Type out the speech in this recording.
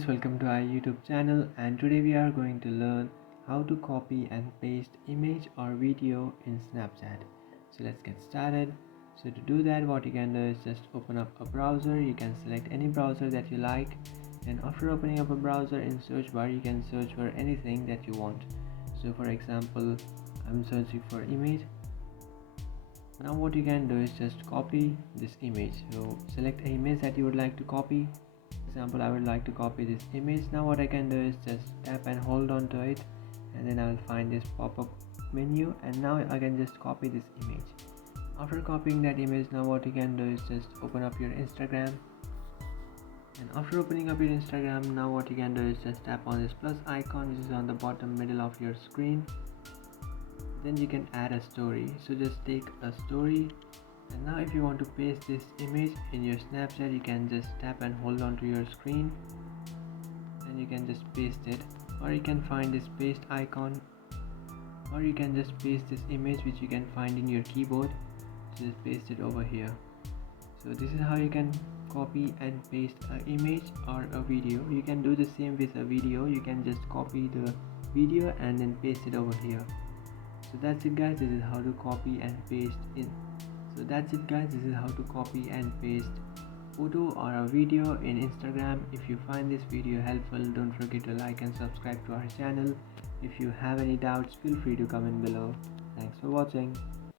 guys, welcome to our YouTube channel, and today we are going to learn how to copy and paste image or video in Snapchat. So let's get started. So to do that, what you can do is just open up a browser. You can select any browser that you like, and after opening up a browser, in search bar you can search for anything that you want. So for example, I'm searching for image. Now what you can do is just copy this image. So select an image that you would like to copy. Example, I would like to copy this image. Now what I can do is just tap and hold on to it, and then I will find this pop-up menu, and now I can just copy this image. After copying that image, now what you can do is just open up your Instagram, and after opening up your Instagram, now what you can do is just tap on this plus icon which is on the bottom middle of your screen. Then you can add a story. So just take a story, and now if you want to paste this image in your Snapchat, you can just tap and hold on to your screen, and you can just paste it, or you can find this paste icon, or you can just paste this image which you can find in your keyboard. Just paste it over here. So this is how you can copy and paste an image or a video. You can do the same with a video. You can just copy the video and then paste it over here. So that's it guys, this is how to copy and paste in. So that's it guys, this is how to copy and paste photo or a video in Instagram. If you find this video helpful, don't forget to like and subscribe to our channel. If you have any doubts, feel free to comment below. Thanks for watching.